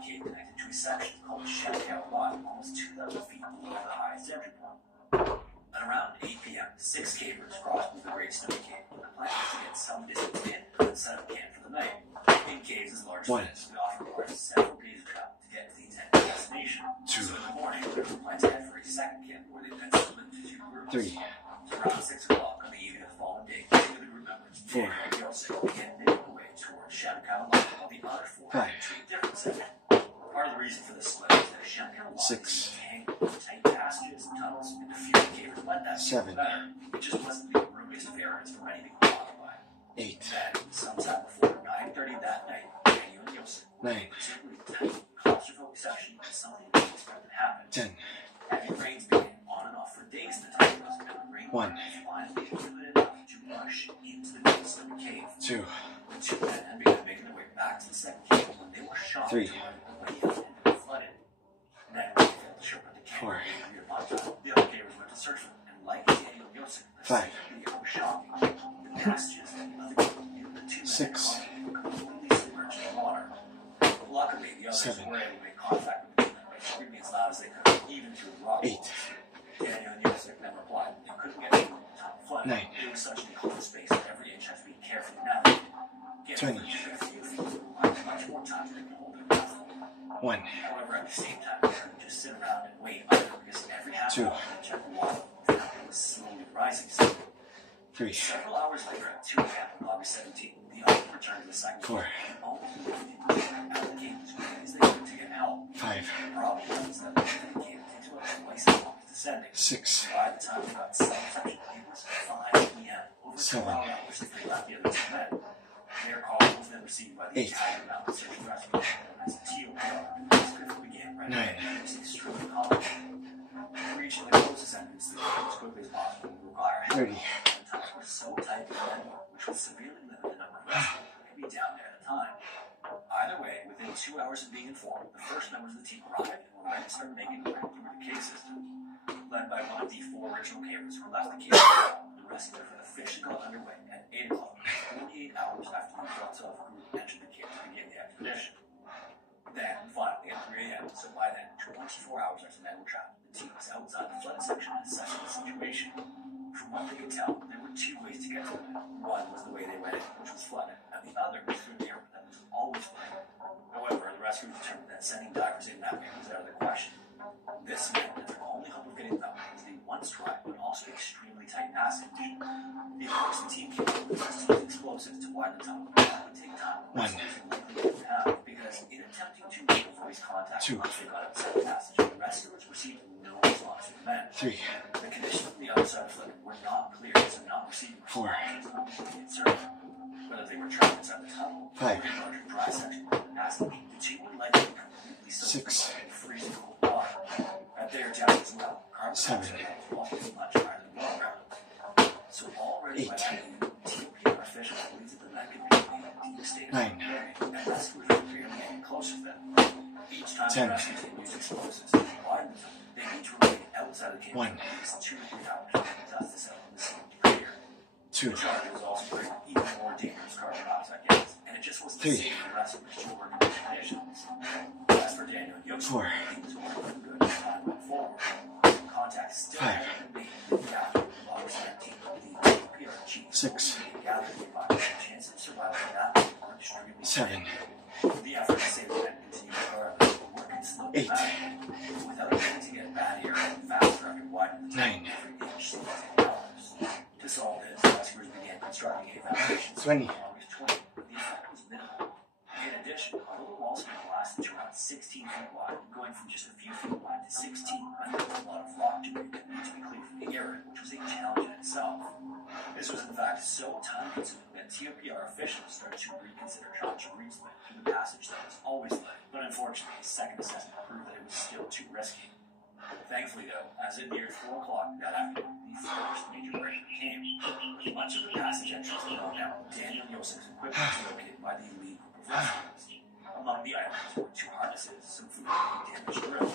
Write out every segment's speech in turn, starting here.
cave connected to a section called the Shankout Lot, almost 2,000 feet below the highest entry point. At around 8 p.m., 6 cavers crossed through the Great Snowy Cave. The plan was to get some distance in and then set up camp for the night. In caves as large as this, it often requires several days of travel to get to the intended destination. So in the morning, there was a plan to head for a second camp where they then split into 2 groups. 3. So around 6 o'clock on the evening of the following day, 2 of the group members, 4, and Yosef, began making their way towards Shankout Lot, while the other 4 went to a different section. Part of the reason for this split is that Shankout Lot is tangled with tight passages and tunnels, and the fewer cavers went that the better. It just wasn't the roomiest of areas for many people to occupy. 8. Then, sometime before 9:30 that night, Daniel and Yosef were in a particularly tight, claustrophobic section when something unexpected happened. 10. Heavy rains began on and off for days in the tunnels, and the rain finally good enough to rush into the Great Snowy Cave. 2. The 2 men had begun making their way back to the second cave when they were shocked to learn that the way out had been flooded. Then, when they failed to show up at the cave, the other cavers went to search for them, and like Daniel and Yosef, the video was shocking. The passages that the other people knew the 2 men were completely submerged in water. Luckily, the others were able to make contact with them by screaming as loud as they could, even through the rock walls. Daniel and Yosef never replied. They couldn't get through the tunnel flooding. It was such an enclosed space that every inch had to be carefully navigated. Getting through just a few feet required much more time than they could hold their breath. However, at the same time, they couldn't just sit around and wait either, because every half hour they checked the water, the temperature was slowly rising. 3. Several hours later, at 2 a.m. on August 17th, the others returned to the second cave, and all the people out of the cave as quickly as they could to get help. 5. The problem was that the cave takes about twice as long as descending. 6. By the time they got to some section, it was 5 p.m. Over 12 hours since they left the other 2 men. Their call was then received by the Italian Mountain Search and Rescue known as TOPR, and the script began right away. It was extremely complicated. Reaching the closest entrance to the cave as quickly as possible would require help. 30. The tunnels were so tight and manual, which would severely limit the number of rescuers that could be down there at a time. Either way, within 2 hours of being informed, the first members of the team arrived and were ready to start making their way through the cave system. Led by one of the 4 original cavers who left the cave, the rescue effort officially got underway at 8 o'clock, 48 hours after the Ultralearning group entered the cave to begin the expedition. Then, finally, at 3 a.m., so by then, 24 hours after the men were trapped, the team was outside the flooded section assessing the situation. From what they could tell, there were 2 ways to get to them. One was the way they went in, which was flooded, and the other was through the area that was always flooded. However, the rescuers determined that sending divers in that way was out of the question. This meant that their only hope of getting them was the once dry but also extremely tight passage. The opposing team came up with explosives to widen the tunnel, but that would take time. Because in attempting to make voice contact once they got outside the passage, the rescuers received no response from the men. 3. The conditions on the other side of flooding were not clear, so not receiving response was not completely certain. Whether they were trapped inside the tunnel or in a larger dry section of the passage, the 2 would likely be completely submerged in freezing cold water. At their down as well, carbon dioxide levels were also much higher than water levels. So already by that time, TOPR officials believed that the men could be in a deep state of preparing, and rescuers were barely getting closer to them. Each time the rescue team used explosives to widen the tunnel, they need to remain outside the cave for at least 2 to 3 hours to dust this out in the same degree. The charge was also bringing even more dangerous carbon dioxide gas, and it just wasn't safe for the rescuers to work in these conditions. As for Daniel and Yosef, he was working good as time went forward. Contact still hadn't been made after August 19th, the TOPR chief gathered nearby. The chances of survival at that point were extremely slim. The effort to save the men continued regardless, but working slowly without needing to get bad air and faster after widening the tunnel every inch seemed to take hours. To solve this, rescuers began constructing a foundation on August 20th, but the effect was minimal. In addition, although the walls had lasted to around 16 feet wide, going from just a few feet wide to 16 meant there was a lot of rock debris that needed to be cleared from the area, which was a challenge in itself. This was in fact so time-consuming that TOPR officials started to reconsider trying to reach them through the passage that was always lit, but unfortunately, a second assessment proved that it was still too risky. Thankfully, though, as it neared 4 o'clock that afternoon, the first major breakthrough came. With much of the passage entrance blown out, Daniel and Yosef's equipment was located by the lead group of rescuers. Among the items were 2 harnesses, some food, and a damaged drill.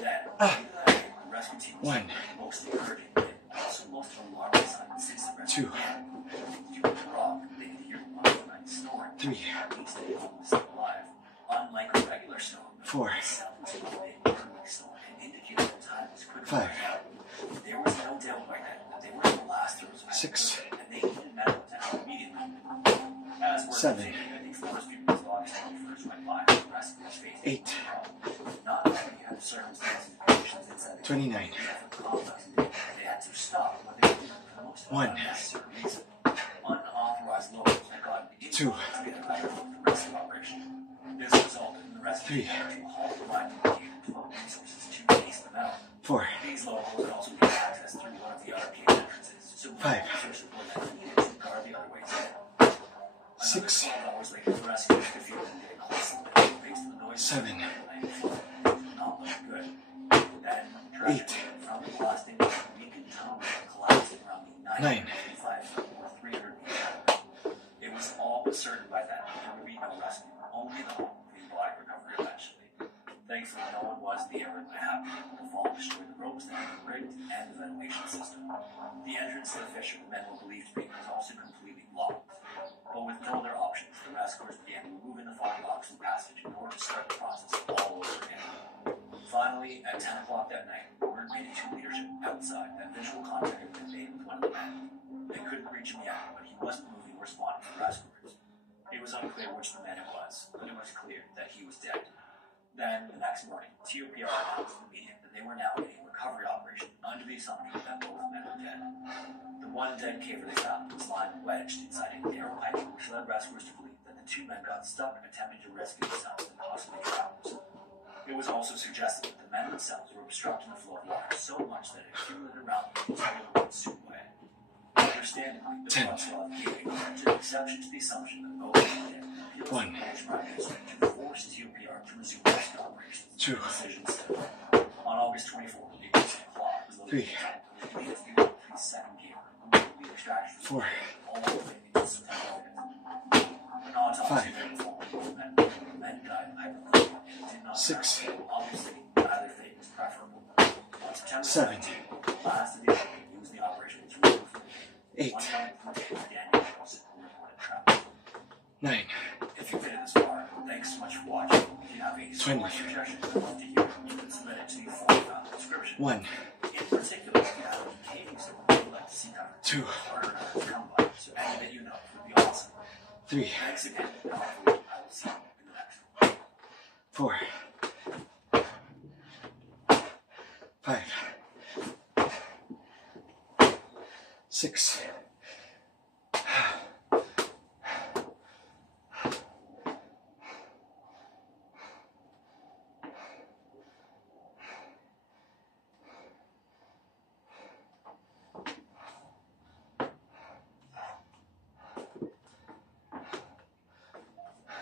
Then, the rescue team was most encouraging, and also most alarming signs since the rescue began. Due to the rock, they could hear the monster night snoring. 3. At least they was still alive. Unlike a regular regular storm. 4, It sounds like a perfect storm and indicated that time was quickly 5, running out. There was no doubt by then that they were going to last through his 6, and they needed medical attention immediately. As work 7, continued, the first few days of August 21st went by, the rescuers faced 8, a problem. Not only had the circumstances and conditions inside the 29, complex, they had to stop what they did for the most 1, unnecessary reason. Unauthorized locals had gotten into 2, the rescue operation. This resulted in the rescue 3, to halt the line indicated flow resources to chase them out. 4, These locals had also gained access through one of the arcade entrances, so 5, resources were then needed to guard the other ways in. 6, 12 hours later, the rescuers could feel them getting close to the based on the noise. 7, Not looking good. Then, tragically, from the blasting, weakened tunnel collapsed around the 9, 955 or 300 meters. It was all but certain by then that there would be no rescue, only the home of the body recovery eventually. Thankfully, no one was in the area that happened. The fall destroyed the ropes that had been rigged and the ventilation system. The entrance to the fissure the men were believed to be was also completely blocked. But with no other options, the rescuers began removing the fog blocks and passage in order to start the process all over again. Finally, at 10 o'clock that night, word made it to leadership outside that visual contact had been made with one of the men. They couldn't reach him yet, but he wasn't moving or responding to the rescuers. It was unclear which of the men it was, but it was clear that he was dead. Then, the next morning, TOPR announced to the media that they were now in a recovery operation under the assumption that both men were dead. The one dead caver they found was lying wedged inside a narrow pipe, which led rescuers to believe that the two men got stuck attempting to rescue themselves and possibly drowned. It was also suggested that the men themselves were obstructing the flow of water so much that it accumulated around them until they were soon away. Understandably, the Ultralearning caving took exception to the assumption that both men were dead. 1, To force TOPR to resume rescue operations. 2, Decision stood. On August 24th, the existing clock was located 3, in the second game, completely extraction 4, all the way into September 5th. An autopsy performed both men. The men died of hypothermia and did not 6, die. Obviously, either fate was preferable. On September 7, 17th, the last of the equipment used in the operation was removed. 8, One man included Daniel Joseph, who reported travel. 9, If you made it this far, thanks so much for watching. If you have any 20, suggestions I'd love to hear, you can submit it to the form found in the description. 1, In particular, if you have any caving stories you'd like to see covered, 2, or to come by, so any that you know would be awesome. 3, Thanks again, and hopefully I will see you in the next one. 4, 5, 6,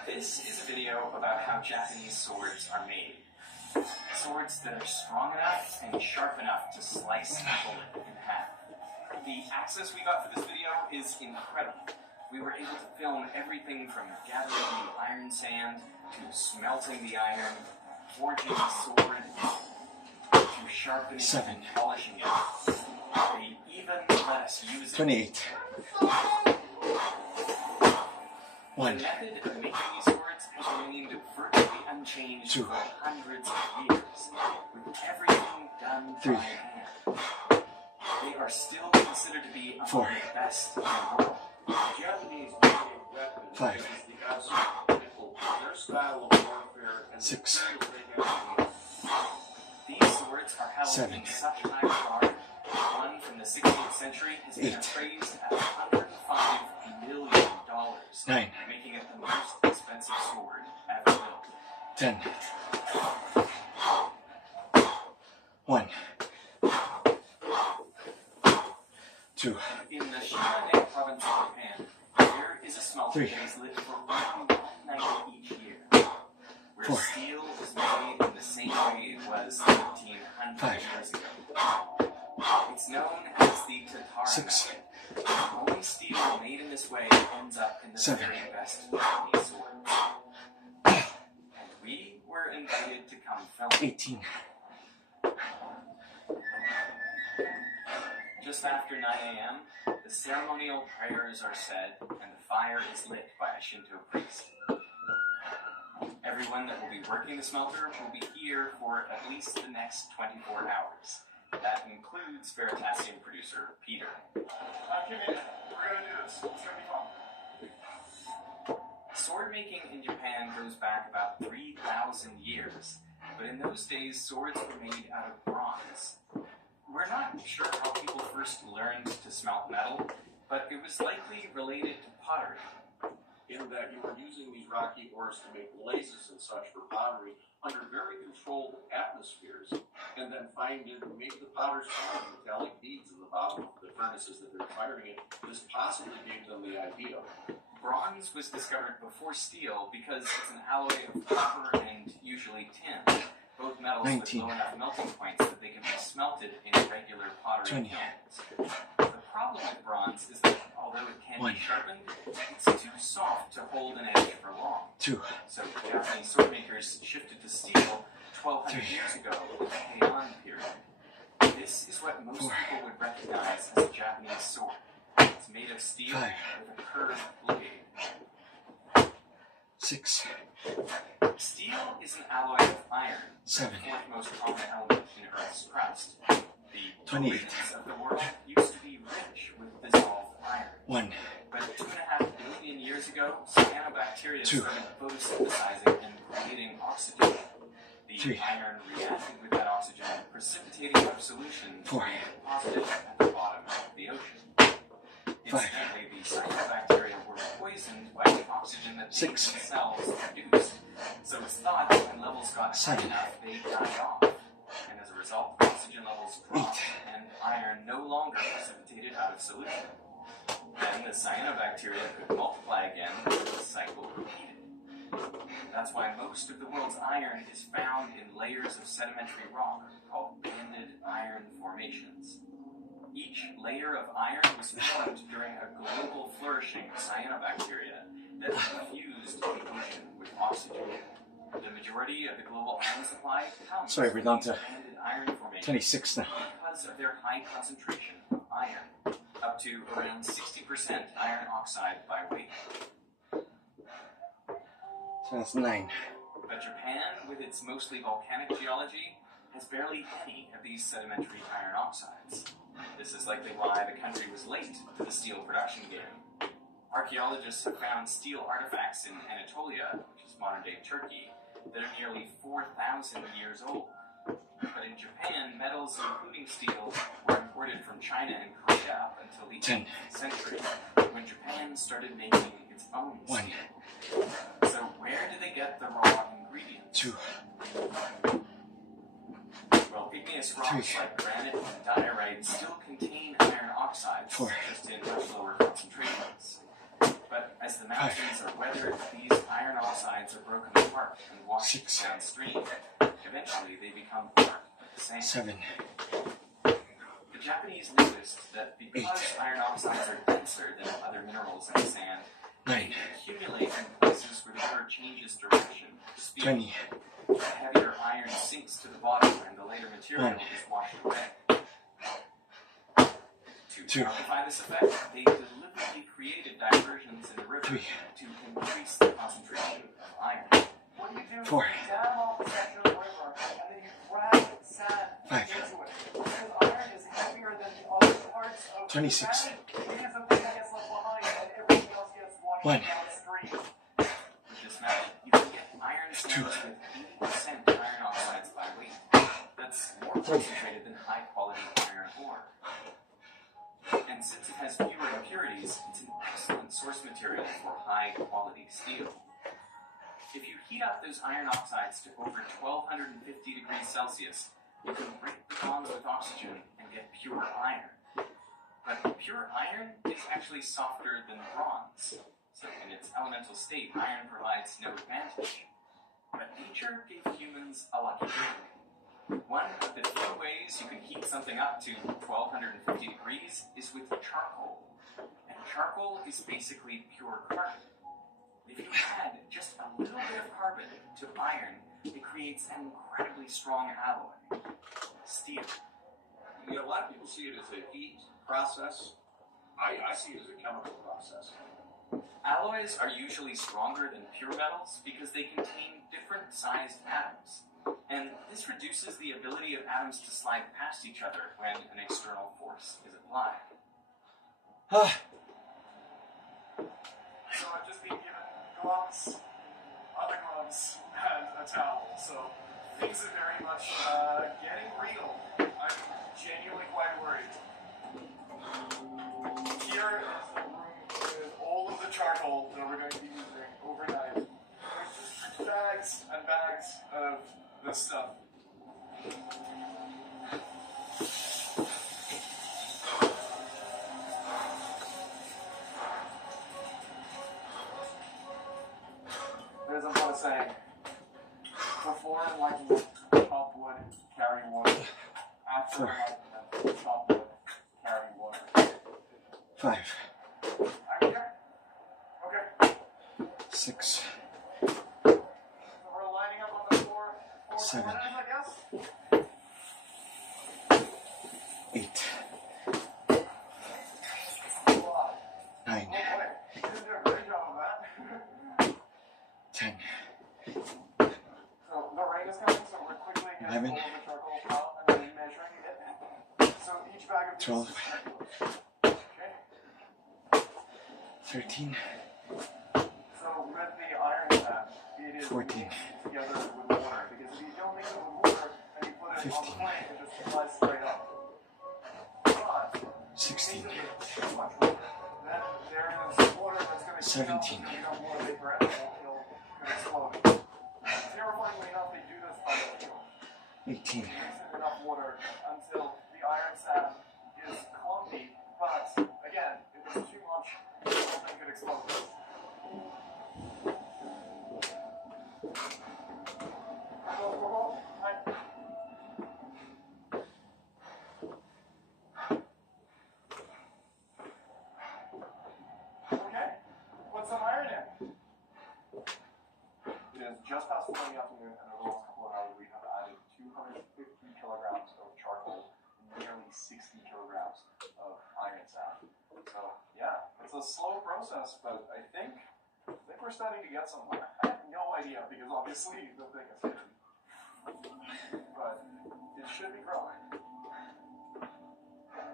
This is a video about how Japanese swords are made. Swords that are strong enough and sharp enough to slice a bullet in half. The access we got for this video is incredible. We were able to film everything from gathering the iron sand, to smelting the iron, forging the sword, to sharpening 7, and polishing it. They even let us use it. 28, 1, The method of making these swords has remained virtually unchanged 2, for hundreds of years, with everything done 3, by hand. They are still considered to be among 4, the best in the world. Japanese made weapons 5, is the absolute pinnacle of their style of warfare and 6, the materials they have to use. These swords are held 7, in such high regard. One from the 16th century has been 8, appraised at $105 million, 9, making it the most expensive sword ever built. 10, 1, 2, In the Shimane province of Japan, there is a smelter 3, that is lit for only one night each year, where 4, steel is made in the same way it was 1,500 5, years ago. It's known as the Tatara 6, method. Only steel made in this way ends up in the 7, very best Japanese swords. And we were invited to come film. 18, Just after 9 a.m., the ceremonial prayers are said and the fire is lit by a Shinto priest. Everyone that will be working the smelter will be here for at least the next 24 hours. That includes Veritasium producer Peter. Give me a minute. We're gonna do this. It's gonna be fun. Sword making in Japan goes back about 3,000 years, but in those days swords were made out of bronze. We're not sure how people first learned to smelt metal, but it was likely related to pottery. In that you were using these rocky ores to make glazes and such for pottery under very controlled atmospheres, and then make the potters find metallic beads in the bottom of the furnaces that they're firing it. This possibly gave them the idea. Bronze was discovered before steel because it's an alloy of copper and usually tin, both metals 19. with low enough melting points that they can be smelted in regular pottery 20. kilns. The problem with bronze is that although it can 1. be sharpened, it's too soft to hold an edge for long. 2. So Japanese sword makers shifted to steel 1,200 3. years ago in the Heian period. This is what most 4. people would recognize as a Japanese sword. It's made of steel 5. with a curved blade. 6. Steel is an alloy of iron, 7. the fourth most common element in Earth's crust. The 28. oceans of the world used to be rich with dissolved iron. 1. But 2.5 billion years ago, cyanobacteria 2. started photosynthesizing and creating oxygen. The 3. iron reacted with that oxygen, precipitating up solution to 4. be deposited at the bottom of the ocean. 5. Incidentally, the cyanobacteria were poisoned by the oxygen that they 6. themselves produced. So it's thought that when levels got high 7. enough, they died off. And as a result, oxygen levels dropped, and iron no longer precipitated out of solution. Then the cyanobacteria could multiply again, and the cycle repeated. That's why most of the world's iron is found in layers of sedimentary rock called banded iron formations. Each layer of iron was formed during a global flourishing of cyanobacteria that infused the ocean with oxygen. The majority of the global iron supply comes Sorry, we're down from to these banded iron formations 26 now. because of their high concentration of iron, up to around 60% iron oxide by weight. So that's 9. But Japan, with its mostly volcanic geology, has barely any of these sedimentary iron oxides. This is likely why the country was late to the steel production game. Archaeologists have found steel artifacts in Anatolia, which is modern-day Turkey, that are nearly 4,000 years old. But in Japan, metals, including steel, were imported from China and Korea up until the 10. 18th century, when Japan started making its own 1. steel. So where did they get the raw ingredients? 2. Well, igneous rocks 3. like granite and diorite still contain iron oxides, 4. just in much lower concentrations. But as the mountains are weathered, these iron oxides are broken apart and washed 6. downstream. Eventually, they become part of the sand. 7. The Japanese noticed that because 8. iron oxides are denser than other minerals in the sand, 9. they accumulate in places where the earth changes direction or speed. 20. The heavier iron sinks to the bottom and the lighter material 1. is washed away. To 2. amplify this effect, they deliberately created diversions in the river 3. to increase the concentration of iron. What do you do? 4. You dam off the section of the river, and then you drag sand 5. into it. Because iron is heavier than the other parts of 26. the sand. It is the thing that gets left behind, and everything else gets washed 1. downstream. With this method, you can get iron sands with 80% iron oxides by weight. That's more concentrated than high-quality iron ore. And since it has fewer impurities, it's an excellent source material for high-quality steel. If you heat up those iron oxides to over 1250 degrees Celsius, you can break the bonds with oxygen and get pure iron. But pure iron is actually softer than bronze. So in its elemental state, iron provides no advantage. But nature gave humans a lucky break. One of the few ways you can heat something up to 1250 degrees is with charcoal. And charcoal is basically pure carbon. If you add just a little bit of carbon to iron, it creates an incredibly strong alloy, steel. You know, a lot of people see it as a heat process. I see it as a chemical process. Alloys are usually stronger than pure metals because they contain different sized atoms. And this reduces the ability of atoms to slide past each other when an external force is applied. So I've just been given gloves, other gloves, and a towel. So things are very much getting real. I'm genuinely quite worried. Here is the room with all of the charcoal that we're going to be using overnight. There's just bags and bags of this stuff. There's a lot of saying. Before enlightenment, chop wood, carry water. After enlightenment, chop wood, carry water. 5, I'm here. Okay. 6, So we're lining up on the four 7, corners, I guess. 8, Wow. 9, Oh boy, you didn't do a great job of that. 10, So the rain is coming, so we're quickly getting 11, all of the charcoal out and then measuring it. So each bag of these 12, is okay. 13, So with the iron sand, it is 14, mixed together with water, because if you don't mix it with water and you put it on the 15, plane, it just flies straight up. But 16, too much water. Then there is water that's going to 17, become more vapor and it could explode. Terrifyingly enough, they do this by the wheel. 18, Mix in enough water until the iron sand is clumpy, but again, if it's too much, the whole thing could explode. Okay, put some iron in. It is just past 4 in the afternoon, and over the last couple of hours, we have added 250 kilograms of charcoal and nearly 60 kilograms of iron sand. So, yeah, it's a slow process, but I think we're starting to get somewhere. I have no idea, because obviously the thing is hidden. But it should be growing.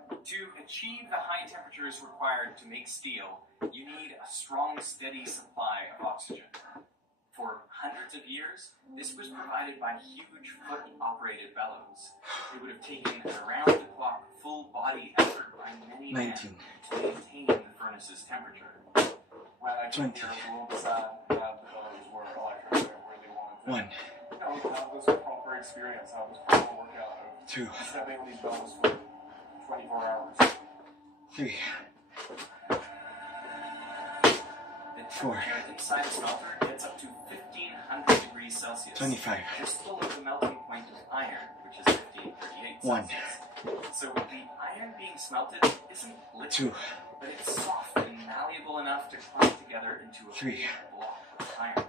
To achieve the high temperatures required to make steel, you need a strong, steady supply of oxygen. For hundreds of years, this was provided by huge foot-operated bellows. It would have taken an around-the-clock, full-body effort by many men 19, to maintain the furnace's temperature. When I came 20, here, the world was sad, and the bellows were electric, where they wanted to 1, have this proper experience, have this proper workout of 2, stepping on these bellows for 24 hours. 3, The 4, temperature inside a smelter gets up to 1500 degrees Celsius. 25, Just below the melting point of iron, which is 1538 1, Celsius. So the iron being smelted isn't liquid, 2, but it's soft and malleable enough to clump together into a 3, big block of iron.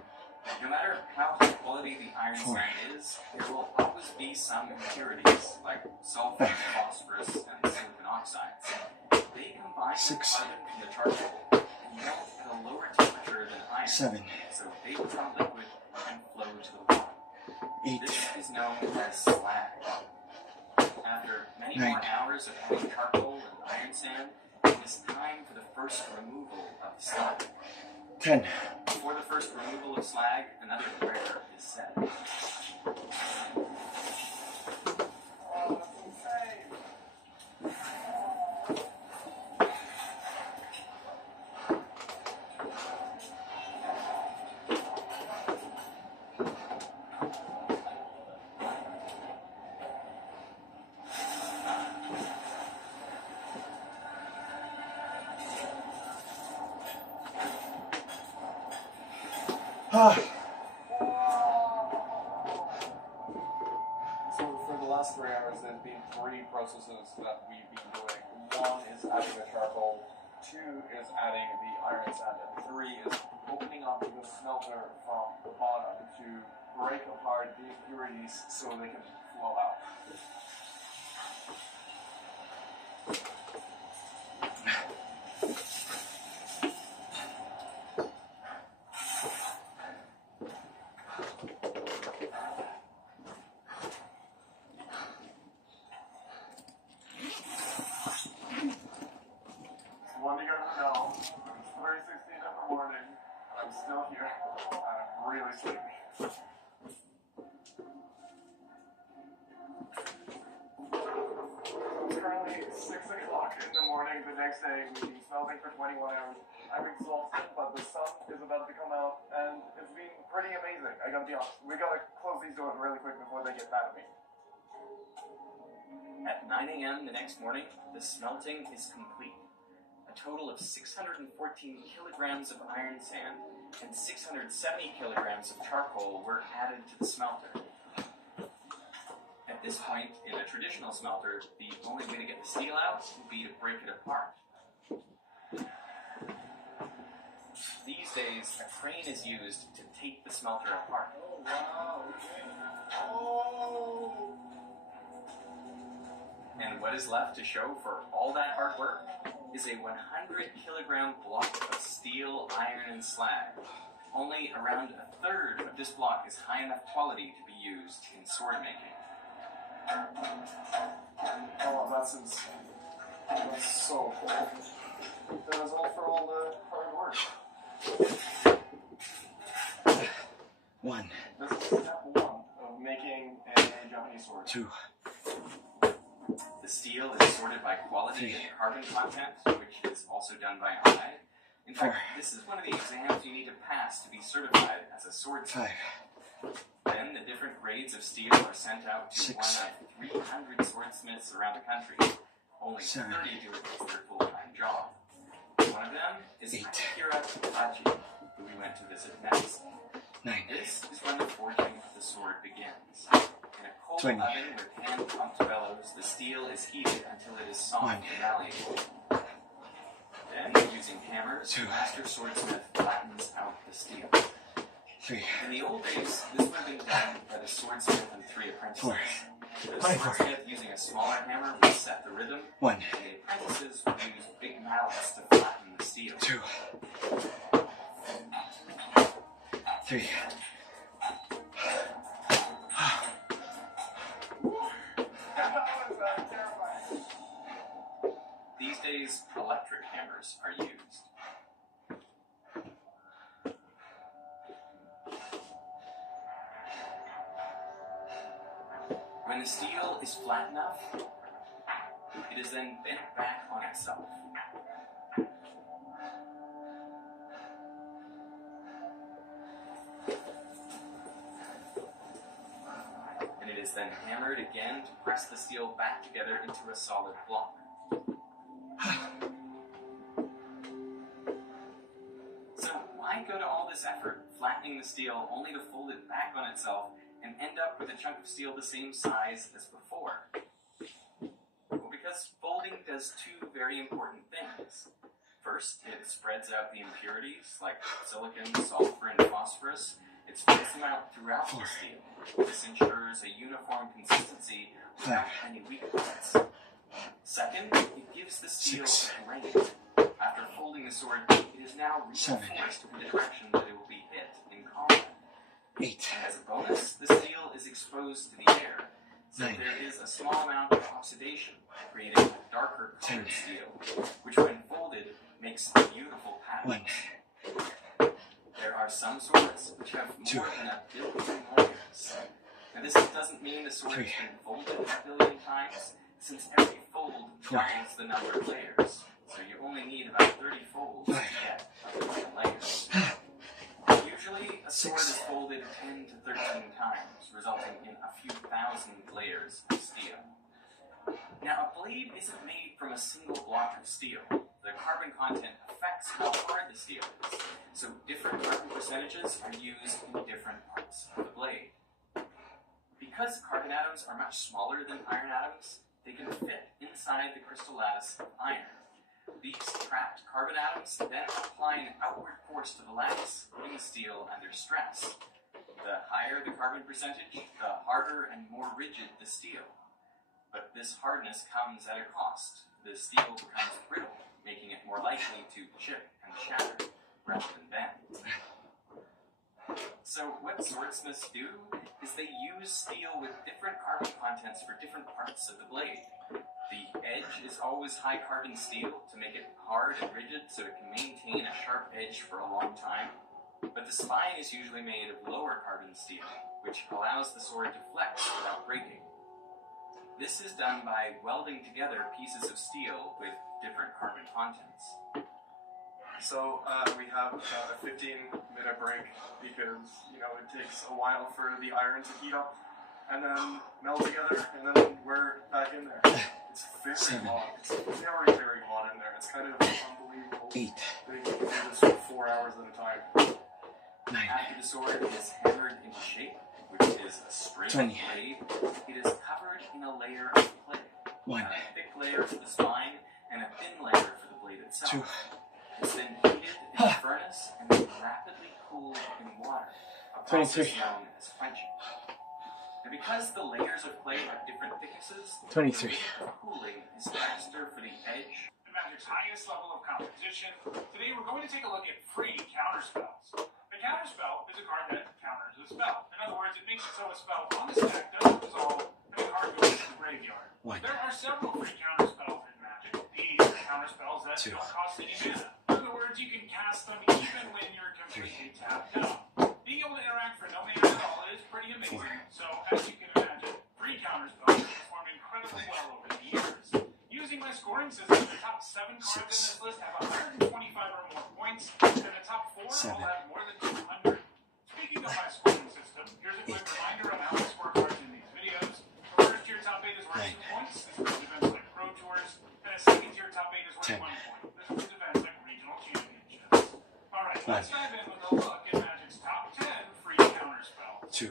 No matter how high quality the iron 4, sand is, there will always be some impurities like sulfur, 5, phosphorus, and silicon oxides. They combine with 6, carbon from the charcoal and melt at a lower temperature than iron, 7, so they become liquid and flow to the bottom. 8, This is known as slag. After many 9, more hours of adding charcoal and iron sand, it is time for the first removal of the slag. 10, Before the first removal of slag, another prayer is said. Oh, that's insane. ah, So for the last 3 hours, there's been 3 processes that we've been doing. 1 is adding the charcoal, 2 is adding the iron sand, and 3 is opening up the smelter from the bottom to break apart the impurities so they can flow out. gotta be honest. We gotta close these doors really quick before they get mad at me. At 9 a.m. the next morning, the smelting is complete. A total of 614 kilograms of iron sand and 670 kilograms of charcoal were added to the smelter. At this point, in a traditional smelter, the only way to get the steel out would be to break it apart. These days, a crane is used to take the smelter apart. Oh, wow. Okay. Oh. And what is left to show for all that hard work is a 100-kilogram block of steel, iron, and slag. Only around a third of this block is high enough quality to be used in sword making. Oh, that's insane. That's so cool. That was all for all the hard work. 1, This is step 1 of making a Japanese sword. 2, The steel is sorted by quality and carbon content, which is also done by eye. In fact, this is one of the exams you need to pass to be certified as a swordsmith. 5, Then the different grades of steel are sent out to 6, one of 300 swordsmiths around the country. Only 7, 30 do it as their full-time job. One of them is 8, Akira Taji, who we went to visit next. 9, This is when the forging of the sword begins. In a cold 20. oven with hand-pumped bellows, the steel is heated until it is soft 1, and malleable. Then, using hammers, 2, the master swordsmith flattens out the steel. 3, In the old days, this would have been done by the swordsmith and 3 apprentices. 4, The 5, swordsmith, using a smaller hammer, would set the rhythm, 1, and the apprentices would use big mallets to flatten the steel. 2, 3. That was terrifying. These days, electric hammers are used. When the steel is flat enough, it is then bent back on itself. And it is then hammered again to press the steel back together into a solid block. So why go to all this effort flattening the steel only to fold it back on itself and end up with a chunk of steel the same size as before? Well, because folding does 2 very important things. First, it spreads out the impurities like silicon, sulfur, and phosphorus. It spreads them out throughout the steel. This ensures a uniform consistency without any weak points. Second, it gives the steel 6, strength. After folding the sword, it is now 7, reinforced in the direction that it will be hit in combat. 8, As a bonus, the steel is exposed to the air, so 9, there is a small amount of oxidation, creating a darker colored 10, steel, which when folded makes a beautiful pattern. 1, There are some swords which have more than 1 billion layers. Now this doesn't mean the sword has 3, been folded 1 billion times, since every fold 4, doubles the number of layers, so you only need about 30 folds to 5, get 1 billion layers. Usually, a sword 6, is folded 10 to 13 times, resulting in a few thousand layers of steel. Now, a blade isn't made from a single block of steel. The carbon content affects how hard the steel is, so different carbon percentages are used in different parts of the blade. Because carbon atoms are much smaller than iron atoms, they can fit inside the crystal lattice of iron. These trapped carbon atoms then apply an outward force to the lattice, putting the steel under stress. The higher the carbon percentage, the harder and more rigid the steel. But this hardness comes at a cost. The steel becomes brittle, making it more likely to chip and shatter rather than bend. So what swordsmiths do is they use steel with different carbon contents for different parts of the blade. The edge is always high carbon steel to make it hard and rigid so it can maintain a sharp edge for a long time. But the spine is usually made of lower carbon steel, which allows the sword to flex without breaking. This is done by welding together pieces of steel with different carbon contents. So we have about a 15-minute break because, you know, it takes a while for the iron to heat up and then melt together, and then we're back in there. It's very hot. It's very, very hot in there. It's kind of unbelievable. 8. That you can do this for 4 hours at a time. 9. After the sword is hammered into shape, which is a straight 20. blade, it is covered in a layer of clay. 1. A thick layer for the spine and a thin layer for the blade itself. 2. It's then heated in a furnace and then rapidly cooled in water, a process 23. known as quenching. And because the layers of clay have different thicknesses, 23. the rate of cooling is faster for the edge. The Magic's highest level of competition. Today we're going to take a look at free counterspells. A counterspell is a card that counters a spell. In other words, it makes it so a spell on the stack doesn't dissolve and the card goes to the graveyard. 1. There are several free counterspells in Magic. These are counterspells that 2. don't cost any mana. In other words, you can cast them even when you're completely tapped out. Being able to interact for no mana at all is pretty amazing. 4. So, as you can imagine, free counterspells have performed incredibly well over the years. Using my scoring system, the top 7 cards in this list have 125 or more points, and the top 4 all have more than 200. Speaking of my scoring system, here's a quick reminder of how I score cards in these videos. The first tier top 8 is worth 2 points. This includes events like Pro Tours, and a second tier top 8 is worth 1 point. This includes events like regional championships. Alright, let's dive in with a look at Magic's top 10 free counterspells. 2.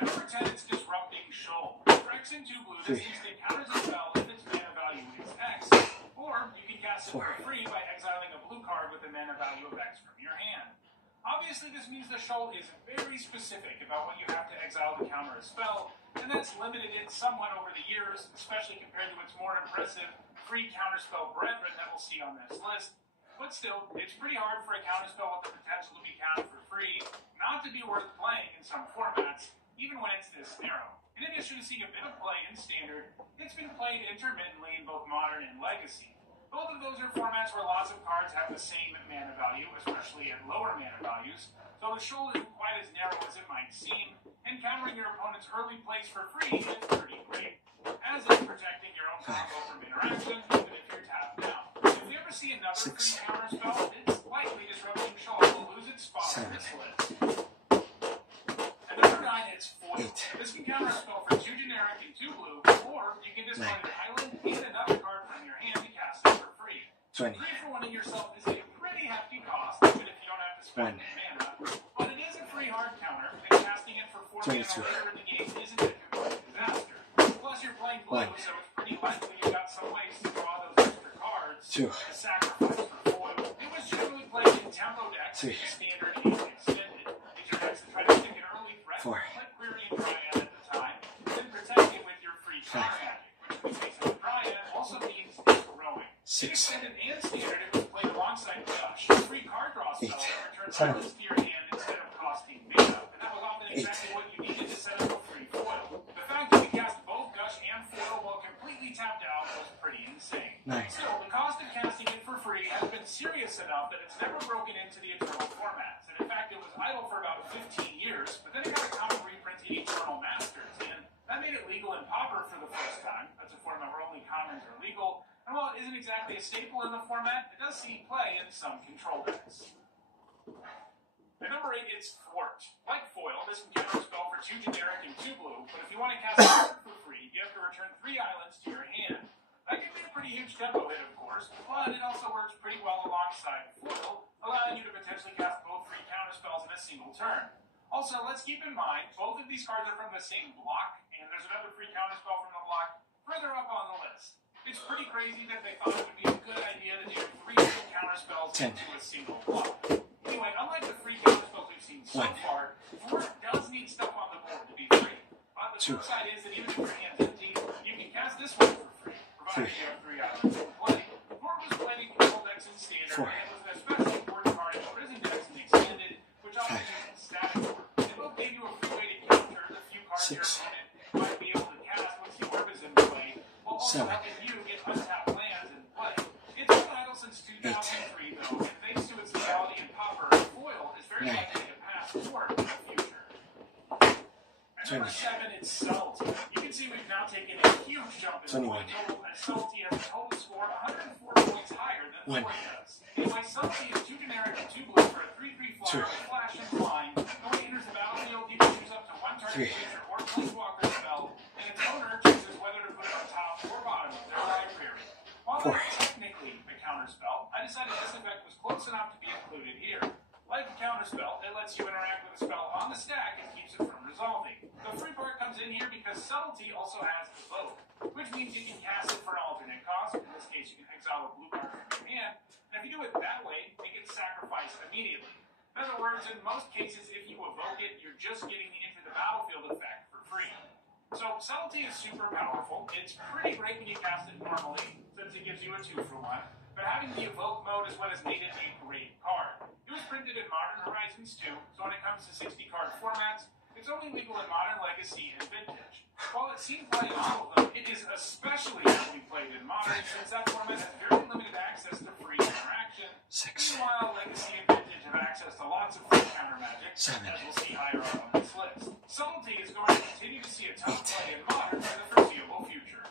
At number 10, it's Disrupting Shoal. Strikes in 2 blue, this 3. instant counters a spell if its mana value is X, or you can cast it for 4. free by exiling a blue card with a mana value of X from your hand. Obviously, this means the shoal is very specific about what you have to exile to counter a spell, and that's limited it somewhat over the years, especially compared to its more impressive free counterspell brethren that we'll see on this list. But still, it's pretty hard for a counterspell with the potential to be counted for free not to be worth playing in some formats, even when it's this narrow. In addition to seeing a bit of play in Standard, it's been played intermittently in both Modern and Legacy. Both of those are formats where lots of cards have the same mana value, especially at lower mana values, so the shoal isn't quite as narrow as it might seem, and countering your opponent's early plays for free is pretty great, as is protecting your own combo from interaction, even if you're tapped out. If we ever see another 6. free counterspell, it's likely Disrupting Shoal will lose its spot on 7. this list. At number 9, it's Foil. 8. This can counter a spell for 2 generic and 2 blue, or you can discard an island and another card from your hand to cast it for free. 20. 3 for 1 in yourself is a pretty hefty cost, even if you don't have to spend 1. mana, but it is a free hard counter, and casting it for 4 mana 22. later in the game isn't a complete disaster. Plus, you're playing blue, 1. so it's pretty likely you've got some ways to draw those extra cards 2. to sacrifice for foil. It was generally played in tempo decks, 3. Standard and Extended. These are decks that try to stick an early threat, 4. like Query and Dryad at the time, then protect it with your free counter magic, which in the case of Dryad also means it's growing. 6. Extended and Standard, it was played alongside Gush, a free card draw spell 8. that returns 7. islands to your hand instead of costing mana, and that was often exactly what you needed to set up a free foil. The fact that we cast both Gush and foil while completely tapped out was pretty insane. 9. Still, the cost of casting it for free has been serious enough that it's never broken into the Eternal formats, and in fact it was idle for about 15 years, but then it got a common reprint in Eternal Masters, and that made it legal in Pauper for the first time. That's a format where only commons are legal, and while it isn't exactly a staple in the format, it does see play in some control decks. At number 8, it's Thwart. Like Foil, this can counter a spell for 2 generic and 2 blue, but if you want to cast it for free, you have to return 3 islands to your hand. That can be a pretty huge tempo hit, of course, but it also works pretty well alongside Foil, allowing you to potentially cast both free counterspells in a single turn. Also, let's keep in mind, both of these cards are from the same block, and there's another free counterspell from the block further up on the list. It's pretty crazy that they thought it would be a good idea to do 3 free counterspells 10. into a single block. Anyway, unlike the free counterspells we've seen so 1. far, Thwart does need stuff on the board to be free. But the 2. flip side is that even if your hand's empty, you can cast this one for free, provided 3. you have 3 islands in play. Thwart was played in control decks in Standard, 4. and it was an especially important card in Prison decks in Extended, which often 5. uses static orb. They both gave you a free way to counter the few cards your 6. opponent might be able to cast once the orb is in play, while also 7. helping you get untapped lands in play. It's been idle since 2003, though, and thanks to its legality in Pauper, Foil is very 9. likely to pass Thwart in the future. At number 7, it's subtlety. You can see we've now taken a huge jump in the point total, as subtlety has a total score 104 points higher than Thorn does. Anyway, subtlety is too generic and too blue for a 3-3 flyer with flash and flying. When it enters the battlefield, you can choose up to one target creature or planeswalker spell, and its owner chooses whether to put it on top or bottom of their library. While that's technically a counterspell, I decided this effect was close enough to be included here. Like a counterspell, it lets you interact with a spell on the stack and keeps it from resolving. The free part comes in here because subtlety also has evoke, which means you can cast it for an alternate cost. In this case, you can exile a blue card from your hand, and if you do it that way, it gets sacrificed immediately. In other words, in most cases, if you evoke it, you're just getting the into the battlefield effect for free. So subtlety is super powerful. It's pretty great when you cast it normally, since it gives you a 2-for-1. But having the evoke mode is what has made it a great card. It was printed in Modern Horizons 2, so when it comes to 60-card formats, it's only legal in Modern, Legacy, and Vintage. While it seems like all of them, it is especially heavily played in Modern, since that format has very limited access to free interaction. Meanwhile, Legacy and Vintage have access to lots of free counter magic, as we'll see higher up on this list. Subtlety is going to continue to see a ton of play in Modern for the foreseeable future.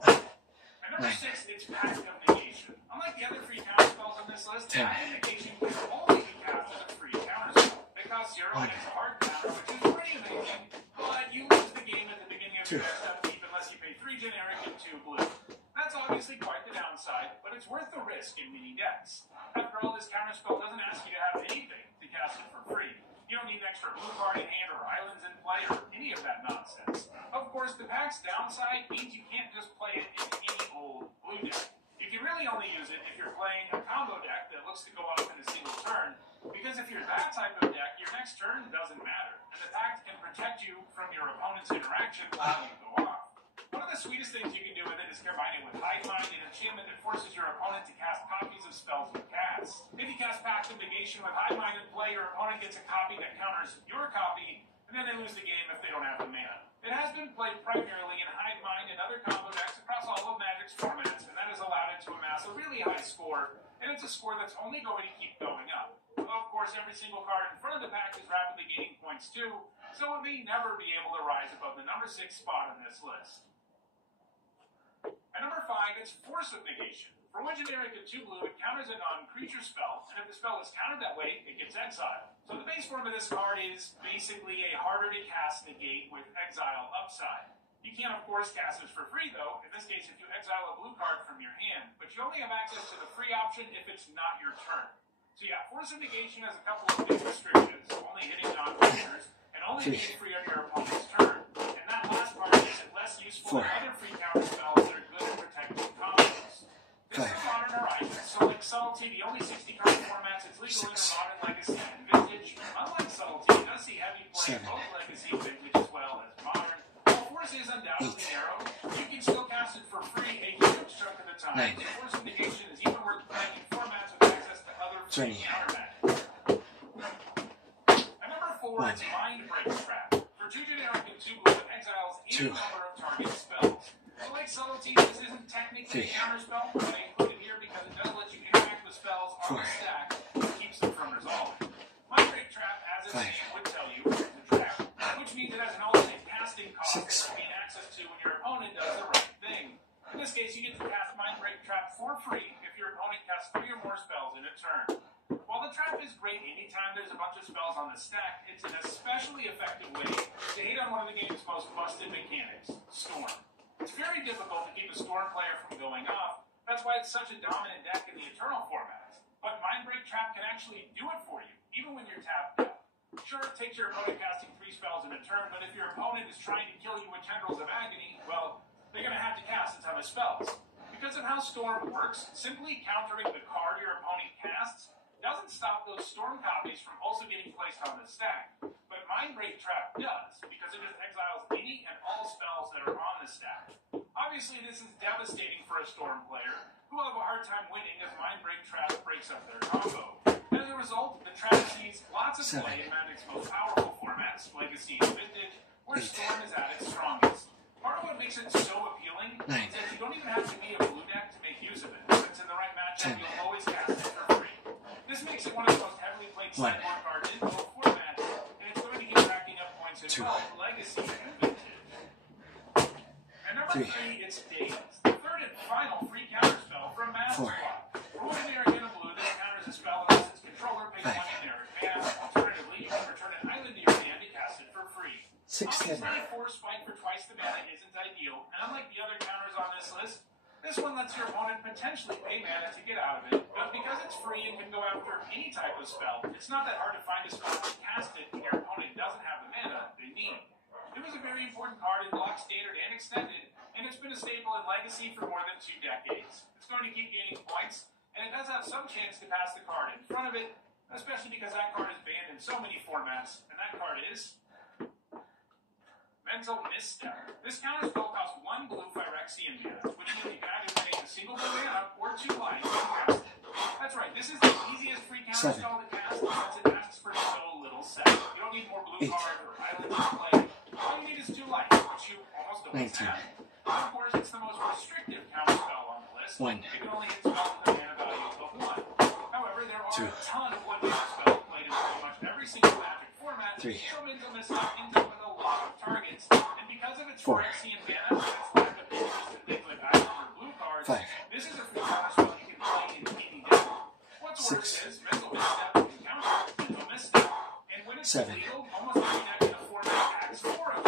At number 6, it's Pact of Negation. Unlike the other free counterspells on this list, Pact of Negation can only be cast as a free counterspell. It costs 0 against a hard counter, which is pretty amazing, but you lose the game at the beginning of your next upkeep unless you pay 3 generic and 2 blue. That's obviously quite the downside, but it's worth the risk in many decks. After all, this counterspell doesn't ask you to have anything to cast it for free. You don't need an extra blue card in hand or islands in play or any of that nonsense. Of course, the Pact's downside means you can't just play it in any old blue deck. You can really only use it if you're playing a combo deck that looks to go off in a single turn, because if you're that type of deck, your next turn doesn't matter, and the Pact can protect you from your opponent's interaction while you go off. One of the sweetest things you can do with it is combine it with Hive Mind, an enchantment that forces your opponent to cast copies of spells with cast. If you cast Pact of Negation with Hive Mind in play, your opponent gets a copy that counters your copy, and then they lose the game if they don't have the mana. It has been played primarily in Hive Mind and other combo decks across all of Magic's formats, and that has allowed it to amass a really high score, and it's a score that's only going to keep going up. Of course, every single card in front of the Pact is rapidly gaining points too, so it may never be able to rise above the number 6 spot on this list. At number 5, it's Force of Negation. For 1 generic and 2 blue, it counters a non-creature spell, and if the spell is countered that way, it gets exiled. So the base form of this card is basically a harder-to-cast negate with exile upside. You can, of course, cast this for free, though, in this case if you exile a blue card from your hand, but you only have access to the free option if it's not your turn. So yeah, Force of Negation has a couple of big restrictions, only hitting non-creatures, and only being free on your opponent's turn. And that last part makes it less useful than other free counter spells that are good at protecting combos. This is Modern Horizons, so like Subtlety, the only 60-card formats it's legal in Modern, Legacy, and Vintage. Unlike Subtlety, it does see heavy play in both Legacy, Vintage, as well as Modern. While Force is undoubtedly narrow, you can still cast it for free a huge chunk of the time. Force of Negation is even worth playing in formats with access to other free counter magic. At number 4, it's Mind Break Trap. For 2 generic and 2 blue, it exiles any number of target spells. Like Subtlety, this isn't technically a counterspell, but I include it here because it does let you interact with spells on the stack and keeps them from resolving. Mind Break Trap, as its name would tell you, is a trap, which means it has an alternate casting cost that you gain access to when your opponent does the right thing. In this case, you get to cast Mind Break Trap for free if your opponent casts 3 or more spells in a turn. While the trap is great anytime there's a bunch of spells on the stack, it's an especially effective way to hit on one of the game's most busted mechanics, Storm. It's very difficult to keep a Storm player from going off. That's why it's such a dominant deck in the Eternal formats. But Mind Break Trap can actually do it for you, even when you're tapped out. Sure, it takes your opponent casting 3 spells in a turn, but if your opponent is trying to kill you with Tendrils of Agony, well, they're going to have to cast a ton of spells. Because of how Storm works, simply countering the card your opponent casts doesn't stop those Storm copies from also getting placed on the stack. But Mind Break Trap does, because it just exiles any and all spells that are on the stack. Obviously, this is devastating for a Storm player, who will have a hard time winning as Mind Break Trap breaks up their combo. As a result, the trap sees lots of play in Magic's most powerful formats, Legacy and Vintage, where Storm is at its strongest. Part of what makes it so appealing is that you don't even have to be a blue deck to make use of it, since in the right matchup, you'll always cast it for free. This makes it one of the most heavily played sideboard cards in both formats, and it's going to keep racking up points in both Legacy and 3, it's days. The third and final free counter spell from Mad Squad. For one in in a blue, this counters a spell unless its controller pays 1 generic mana. Alternatively, you can return an island to your hand to cast it for free. 6, 10. Obviously, 4 spike for twice the mana isn't ideal, and unlike the other counters on this list, this one lets your opponent potentially pay mana to get out of it, but because it's free and can go after any type of spell, it's not that hard to find a spell to cast it when your opponent doesn't have the mana they need. It was a very important card in Block Standard and Extended, and it's been a staple in Legacy for more than 2 decades. It's going to keep gaining points, and it does have some chance to pass the card in front of it, especially because that card is banned in so many formats, and that card is Mental Misstep. This counter spell costs 1 blue Phyrexian mana, which means you can either pay a single blue mana or 2 life to cast it. That's right, this is the easiest free counter spell to cast because it asks for so little set. You don't need more blue cards or islands to play. All you need is 2 life, which you almost always have. And of course, it's the most restrictive counter spell on the list. 1. You can only hit spells with a mana value of 1. However, there are a ton of 1 mana spells played in pretty much every single Magic format, 3. so Mental Misstep ends up with a lot of targets. And because of its 4. Phyrexian mana, and its lack of interest in things like islands or blue cards, 5. this is a free counter spell you can play in any deck. What's 6. worse is Mental Misstep can counter Mental Misstep. And when it's 7. illegal, almost every deck in the format acts for it,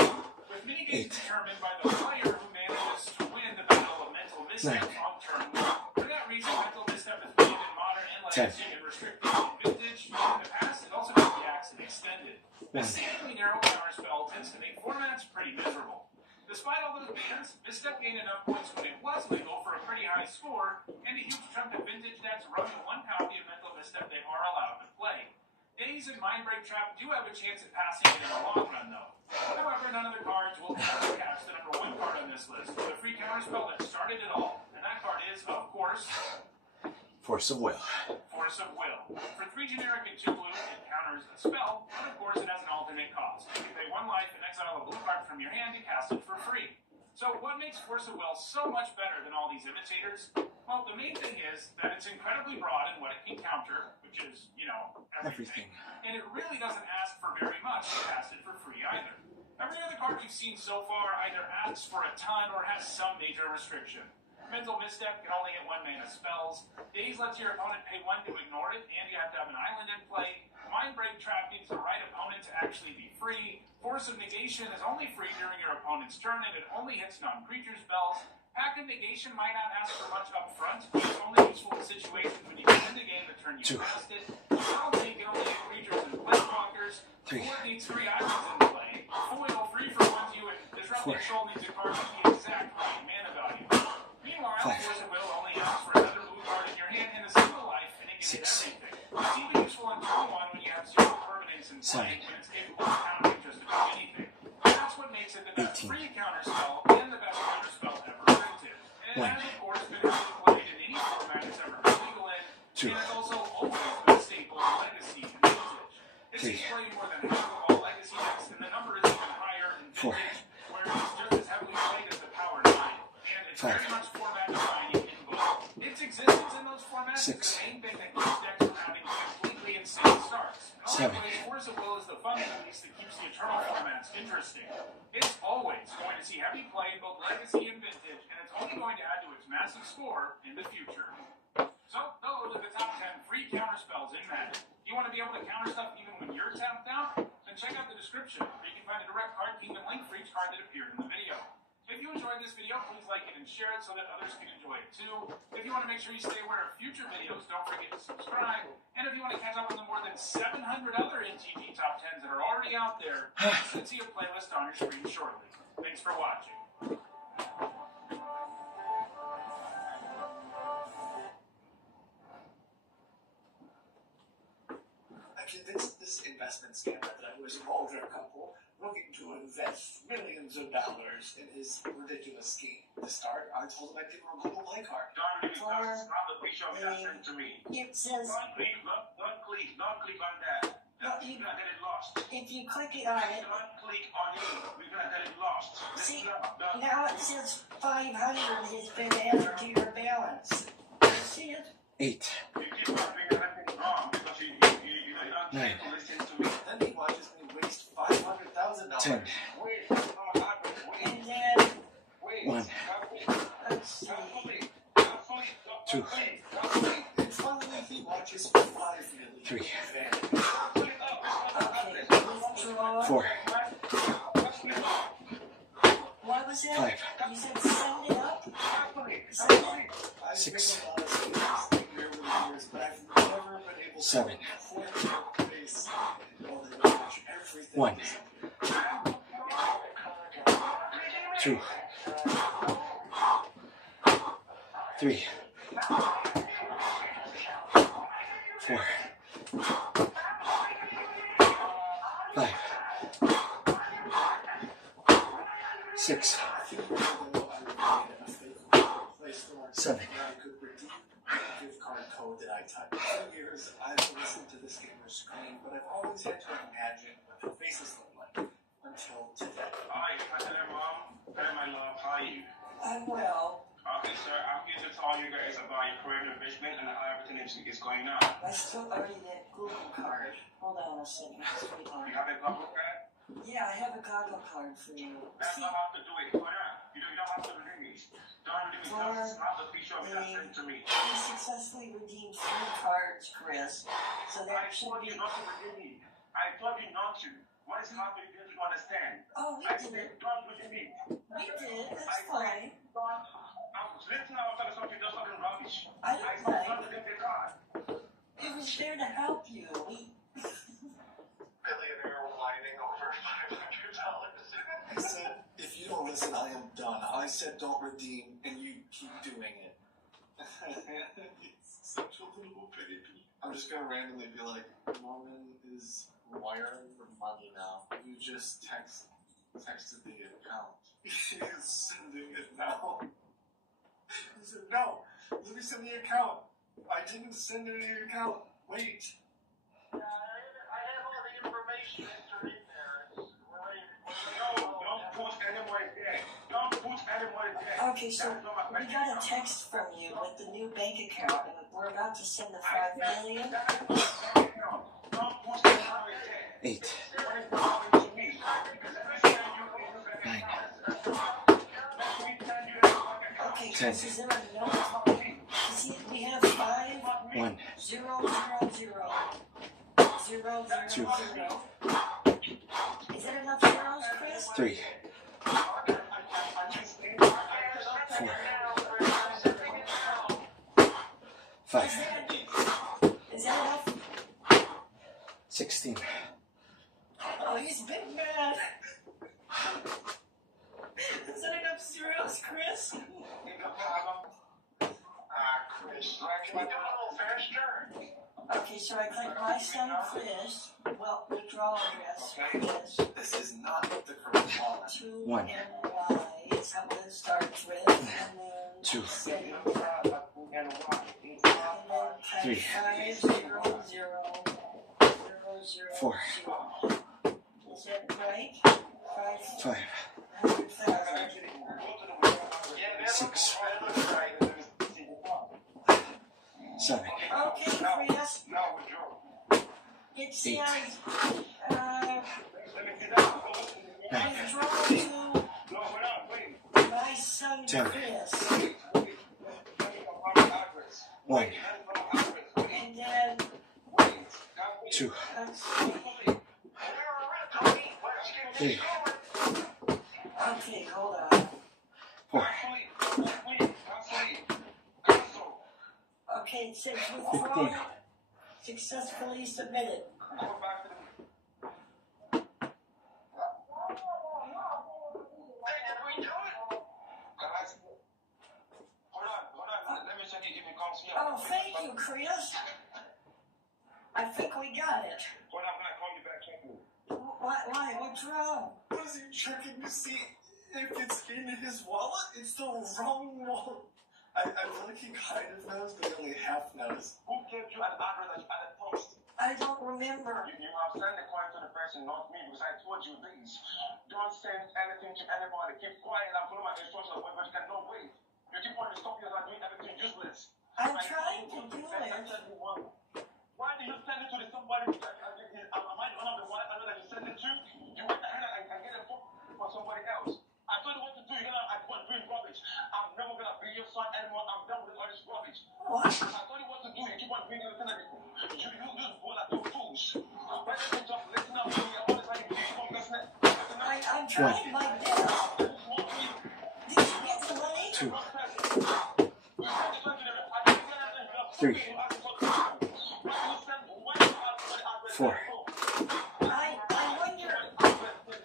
with many games 8. determined by the player who manages to win the battle of Mental Misstep 9. on turn 1. For that reason, Mental Misstep is banned in Modern and 10. Legacy and restricted in Vintage. In the past, it also has the axe and Extended. The 1. seemingly narrow counter spell tends to make formats pretty miserable. Despite all those bans, Misstep gained enough points when it was legal for a pretty high score, and a huge chunk of Vintage decks run the 1 copy of Mental Misstep they are allowed to play. Daze and Mindbreak Trap do have a chance at passing it in the long run, though. However, none of the cards will ever catch the number 1 card on this list, the free counter spell that started it all. And that card is, of course, Force of Will. Force of Will. For 3 generic and 2 blue, it counters a spell, but of course it has an alternate cost. You pay 1 life and exile a blue card from your hand to cast it for free. So what makes Force of Will so much better than all these imitators? Well, the main thing is that it's incredibly broad in what it can counter, which is, you know, everything. And it really doesn't ask for very much to cast it for free either. Every other card we've seen so far either asks for a ton or has some major restriction. Mental Misstep can only hit 1 mana spells. Daze lets your opponent pay 1 to ignore it, and you have to have an island in play. Mindbreak Trap needs the right opponent to actually be free. Force of Negation is only free during your opponent's turn, and it only hits non-creature spells. Pact of Negation might not ask for much up front, but it's only useful in situations when you can end the game the turn you cast it. Solidly, you can only hit creatures and planeswalkers. 3. Four needs 3 islands in play. Foil free for 1 you, and Disruptive Soul needs a card with the exact right mana value. Meanwhile, 5. Force of Will only asks for another blue card in your hand and a single life, and it can hit 6. everything. It's even useful on turn 1 when you have 0 permanents in play, 7. when it's capable of countering just about anything. That's what makes it the best 18. free counter spell and the best counter spell ever printed. And it 1. has, of course, been really played in any format it's ever been legal in, 2. and it's also always been a staple in Legacy and Vintage. It's 3. played more than half of all Legacy decks, and the number is even higher in 4. Vintage, where it's just as heavily played as the Power 9. And it's 5. very much format defining in both. Its existence in those formats 6. is the main thing that keeps decks from having completely insane starts. In 7. other ways, Force of Will is the funding piece that keeps the Eternal formats interesting. It's always going to see heavy play in both Legacy and Vintage, and it's only going to add to its massive score in the future. So, those are the top 10 free counter spells in Magic. Do you want to be able to counter stuff even when you're tapped out? Then check out the description, where you can find a direct Card Kingdom link for each card that appeared in the video. If you enjoyed this video, please like it and share it so that others can enjoy it too. If you want to make sure you stay aware of future videos, don't forget to subscribe. And if you want to catch up on the more than 700 other NTG Top 10s that are already out there, you should see a playlist on your screen shortly. Thanks for watching. I'm convinced this investment scammer that I was involved in a couple looking to invest millions of dollars in his ridiculous scheme. To start, I told him I'd give him a Google Play card. Don't read that's not the picture you just sent to me. It says, Don't click on that. No, You're gonna get it lost. if you click it on it, Don't click on it. We're gonna get it lost. see, now it says 500 has been added to your balance. You see it? 8. You keep on doing everything wrong because you don't 9. take to listen to me. Then he watches me waste $500,000. 10. Wait, it's not happening. And then Wait. 1. 2, And finally, he watches 5 million 3, Okay, withdraw. 4, What was that? 5, You said send it up? Send it? I've 6, been a lot of schemes over the years, but I've never been able to 7, point their face while they watch everything. 1, 2, 3, 4, 5, 6, 7. I could redeem the gift card code that I typed. For years, I've listened to this gamer scream, but I've always had to imagine what their faces look like until today. Hi, hello, Mom. Hello, my love. How are you? I'm well. Okay, sir, I'm here to tell you guys about your career investment and how everything is going on. I still owe you that Google card. Hold on a second, sweetheart. You have a Google card? Yeah, I have a Google card for you. That's not how to do it. Hold on. You don't have to redeem it. Don't redeem it. That's not the picture of that sent to me. You successfully redeemed 3 cards, Chris. So I that should told be... you not to redeem it. I told you not to. What is happening? You don't understand. Oh, we I did said it. don't redeem it. We did. That's fine. Listen, I was telling something just fucking rubbish. I I don't said mind. don't redeem the card. It was there to help you. Billionaire whining over $500. I said, if you don't listen, I am done. I said don't redeem, and you keep doing it. It's such a little baby. I'm just gonna randomly be like, Norman is wiring for money now. You just texted the account. He is sending it now. He said, no, let me send the account. I didn't send it to your account. Wait. I have all the information entered in there. No, don't put any more there. Don't put any more there. Okay, so we got a text from you with the new bank account, and we're about to send the $5 million. Don't put any more there. 8, 9, Okay, 10, Chris, is there a note? See, we have 5, 1, 0, 0, 0, 0, 2, 0, 0. Is that enough zeros, Chris? 3, 4, 5, Is that enough? 16, Oh, he's big mad. Is that enough zeros, Chris? Chris, can I do it a little faster? Okay, so I click my son Chris. Well, withdrawal address. Chris. This is not the correct wallet. 2 1, NY. It's how it starts with. And then 2, setting. And then 3, 5, 0, 0, 0, 0, 4, 0. Is that right? 5, 5, 6, 7, Okay, Chris. It says, withdraw to my son 10, Chris. 1, And then, 2, let's see. 3, Okay, hold on. 4, Okay, it says withdrawal successfully submitted. Oh, thank you, Chris. I think we got it. Why? What's wrong? Was he checking to see if it's in his wallet? It's the wrong wallet. I feel like he kind of knows, but he only half knows. Who gave you an address that you added post? I don't remember. You have sent the coin to the person, not me, because I told you this. Don't send anything to anybody. Keep quiet and follow my instructions, but you cannot wait. You keep on stopping us and doing everything useless. I'm trying to do it. Why did you send it to somebody? Am I one of the one I know that you sent it to? You went ahead and get a phone for somebody else. I told you what to do. You're gonna doing rubbish. I'm never gonna be your son anymore. I'm done with all this rubbish. Oh, What? I told you what to do. You keep on doing everything like you just go like two fools. Why don't you just listen up to me all the time? You keep on listening. I'm trying my best. Did you get the money? 2, 3, 4, I wonder,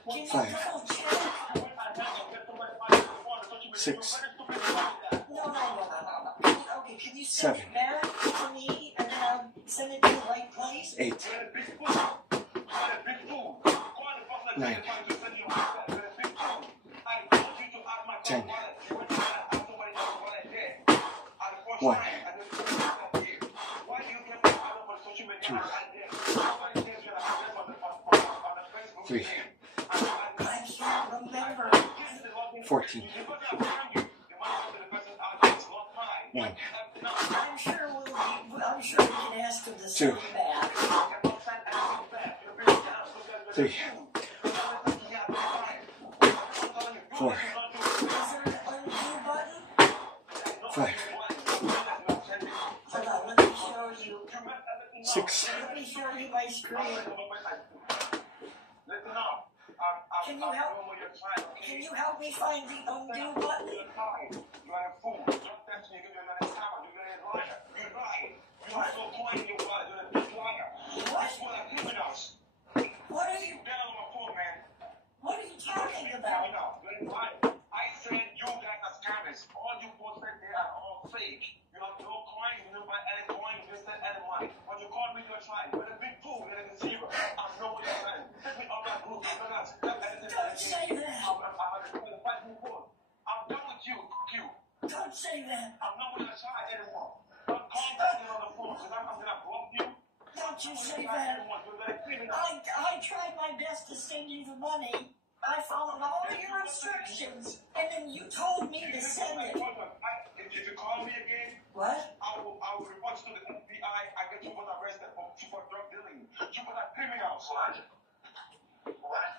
can you 5, double check? 6, No. Okay, can you send 7, it back to me and then I'll send it to the right place? 8, 9, 10, 1, 2, 3, I can't remember. 14, 1, I'm sure we can ask them to send it back. 3, 4, Is there an undo button? 5, Hold on, let me show you. 6, Let me show you my screen. Can you help me find the undo button? What are you talking about? I said you guys are scammers. All you both said they are all fake. You have no coin, you never buy any coin, you just said any money. When you call me, you're trying. You're a big fool, you're a deceiver. I know what you're saying. Take me out that group. You're not Don't say that. I'm done with you. You. Don't say that. I'm not going to try anymore. I'm calling back on the phone because I'm going to block you. Don't you say that. I tried my best to send you the money. I followed all your instructions, and then you told me to send it. If you call me again, What? I will report you to the FBI. I get you arrested for drug dealing. You got a criminal. What?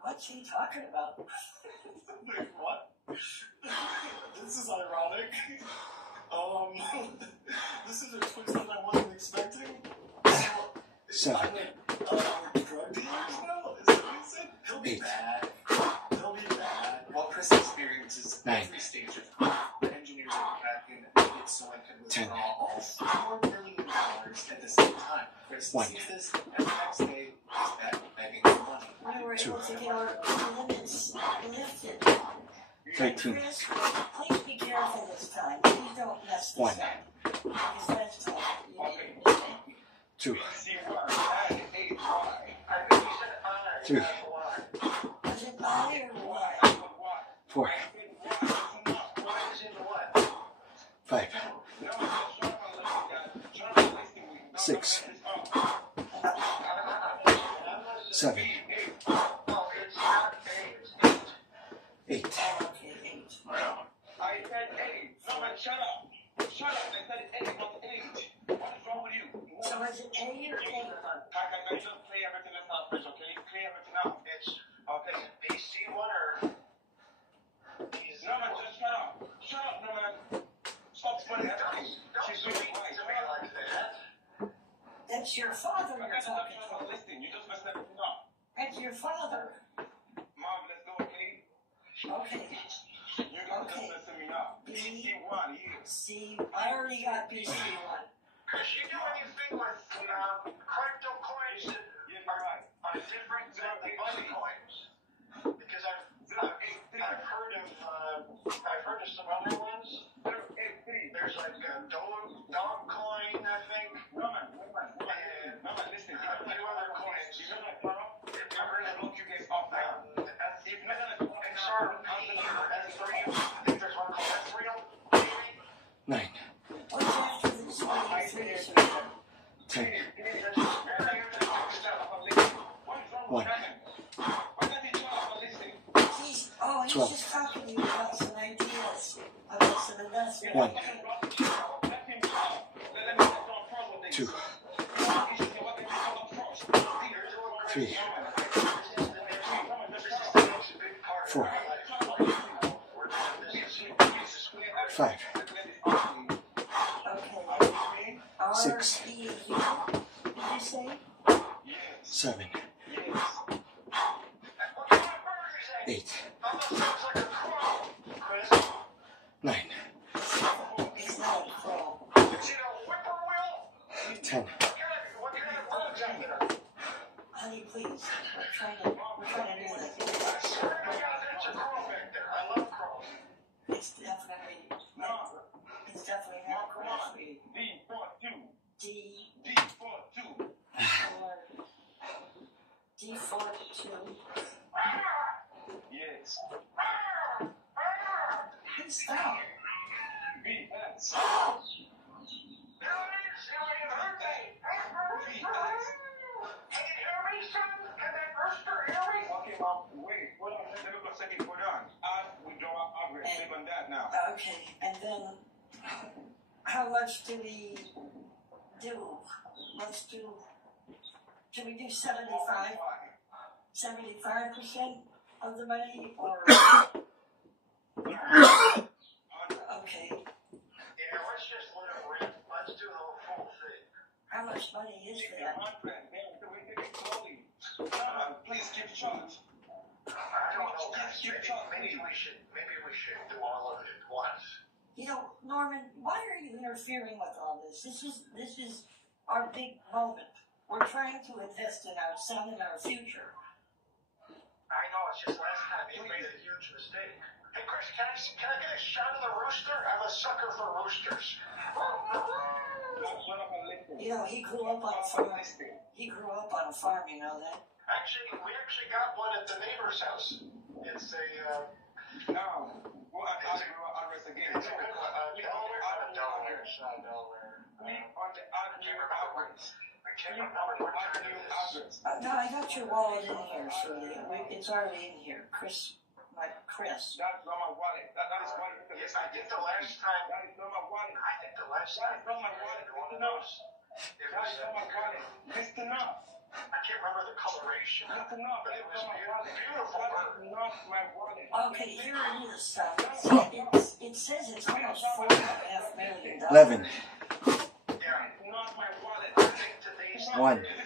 What's he talking about? Wait, what? This is ironic. This is a twist that I wasn't expecting. So, 7, drug dealers now? Is that what you said? He'll be 8, bad. He'll be bad. While Chris experiences 9, every stage of the engineers are cracking and make it so I can 10, withdraw all $4 billion at the same time. Chris 1, sees this, and the next day he's back begging for money. We were able to get our limits lifted. 13, Chris, please be careful this time. Please don't mess this 1, up. Because that's tough. 2, 3, Was it I or what? 4, 5, 6, 7, 8, I said 8. No, man, shut up. Shut up. I said 8, not 8. What is wrong with you? So is it A or 8? I just play everything that's not fresh, okay? Clear everything out. It's okay. BC1 or no, man, just shut up. Shut up, no, man. Stop spreading everything. She's doing right. To me like that. That's your father you're talking to. Listen, you just messed everything up. That's your father. Mom, let's go, okay? Okay. You guys just messing me up. BC1, here. See, I already got BC1. Chris, you do anything with crypto coins on different money coins? Because I've heard of some other ones. There's like dog coin, I think. No man, listen. A few other coins. I'm gonna look you guys up now. If you're gonna I think there's one called Ethereum. 9, What's after this organization? 10, 1, He's 12, just talking to you about some ideas, about some investment. 1, 2, 3, 4, 5, 6, did you say? 7, 8, 9, It's not a crow. 10, Honey, please. We're trying to do this. It's definitely not crow, sweetie. D42. Yes. Hey, stop. BS. Okay, Mom, wait. Hold on. Let me go a second. Hold on. We don't have to sleep on that now. Okay, and then how much do we do? Can we do 75? 75% of the money, or okay? Yeah, let's just let it rip. Let's do the full thing. How much money is that? Please keep charge. I don't know, guys. Maybe we should do all of it at once. You know, Norman, why are you interfering with all this? This is our big moment. We're trying to invest in our son and our future. I know, it's just last time you made a huge mistake. Hey, Chris, can I get a shot of the rooster? I'm a sucker for roosters. You know, he grew up on a farm. He grew up on a farm, you know that? We actually got one at the neighbor's house. It's a, Now, what address again? it's a good one. Delaware. It's not Delaware. On the address. I can't remember what time it is. No, I got your wallet in here, so it's already in here. Chris. That's not my wallet. That is wallet. Yes, I did the last time. That is not my wallet. I think the last time. That is not my wallet. One of Listen up. those. It That was, is not my wallet. Listen up. I can't remember the coloration. Listen up. But That it is was not my wallet. beautiful That bird. is not my wallet. Okay, here it is. It says it's almost $4.5 million. 11, Yeah. It's not my wallet. I think today's 1, the day.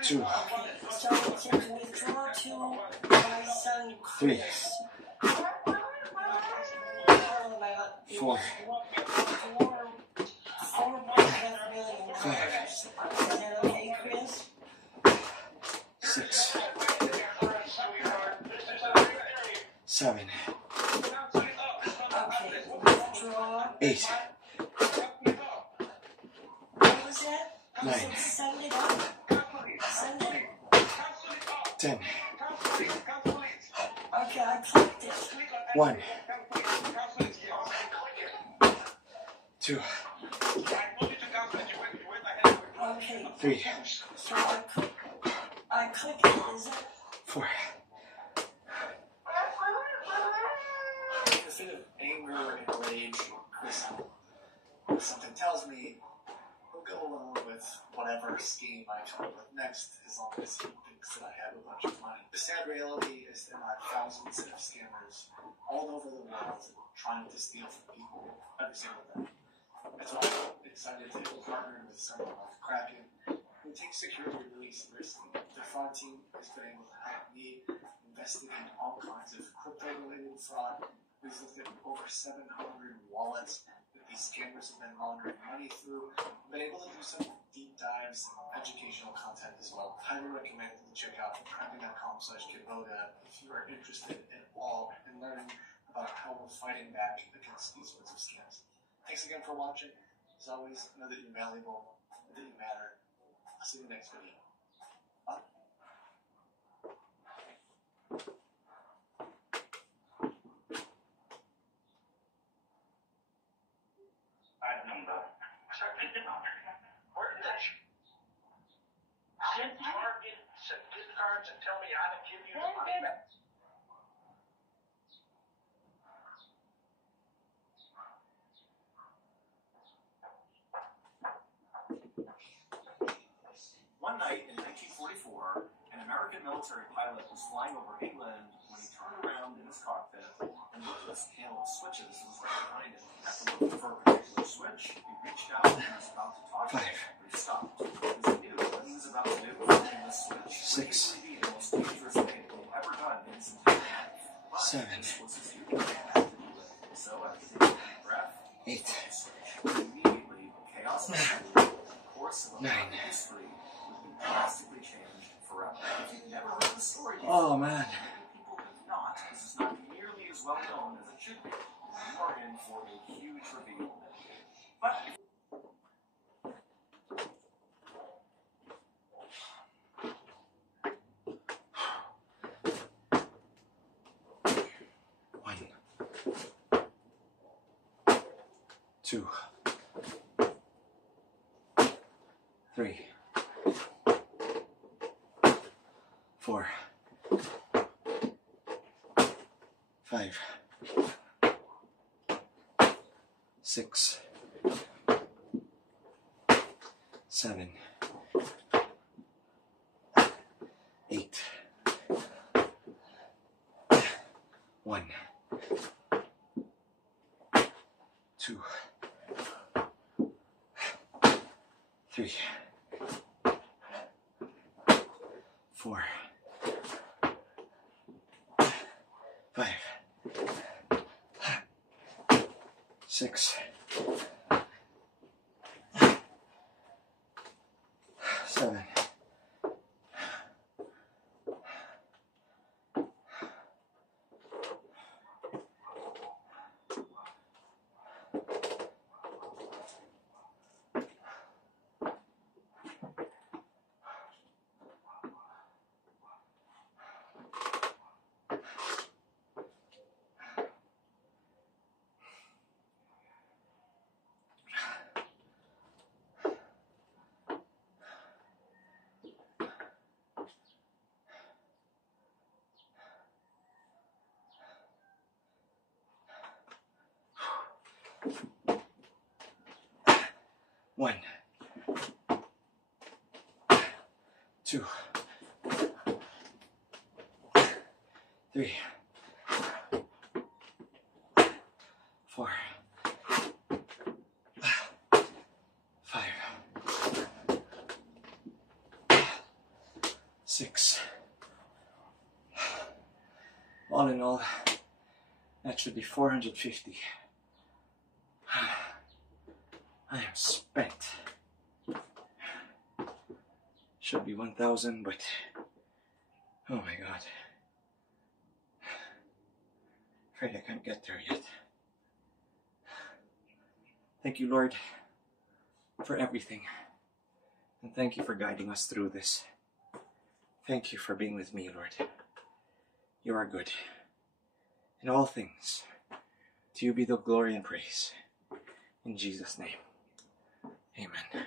2, Okay, so it says withdraw to my son Chris. 4, $4.5 million. Is that okay, Chris? 6, 7, Okay, withdraw. 8, What was that? 9, Send it up. Send it. 10, Okay, I clicked it. 1, 2, Okay, 3, so I clicked it, is it? 4, Instead of anger and rage, Chris, something tells me he'll go along with whatever scheme I come up with next, as long as he thinks that I have a bunch of money. The sad reality is there are thousands of scammers all over the world trying to steal from people every single day. That's why I'm excited to partner with someone like Kraken, who takes security really seriously. The fraud team has been able to help me investigate all kinds of crypto-related fraud. We've looked at over 700 wallets that these scammers have been laundering money through. We've been able to do some deep dives and educational content as well. Highly recommend you check out kraken.com/Kiboda if you are interested at all in learning about how we're fighting back against these sorts of scams. Thanks again for watching. As always, know that you're valuable, that you matter. I'll see you in the next video. Bye. Where did that Target send gift cards and tell me how to give you the money back? One night in 1944, an American military pilot was flying over England when he turned around in his cockpit and and looked at the scale of switches that was right behind him. After looking for a particular switch, he reached out and was about to talk to him, but he stopped because he knew what he was about to do, flipping the switch, would easily be the most dangerous thing he had ever done in his entire life. But this was his future plan to do it. So after taking a deep breath, he flipped the switch. Immediately, chaos ensued. The course of American history would be drastically changed forever. If you've never heard the story before, many people have not. This is not nearly as well known as it should be. You are in for a huge reveal. But One, two, three, four, five, six, seven, 8, 1, 2, 3, 4, 5, 6, 7, 1, 2, 3, 4, 5, 6. All in all, that should be 450. I am spent. Should be 1,000, but oh my God. Afraid I can't get there yet. Thank you, Lord, for everything. And thank you for guiding us through this. Thank you for being with me, Lord. You are good. In all things, to you be the glory and praise. In Jesus' name, amen.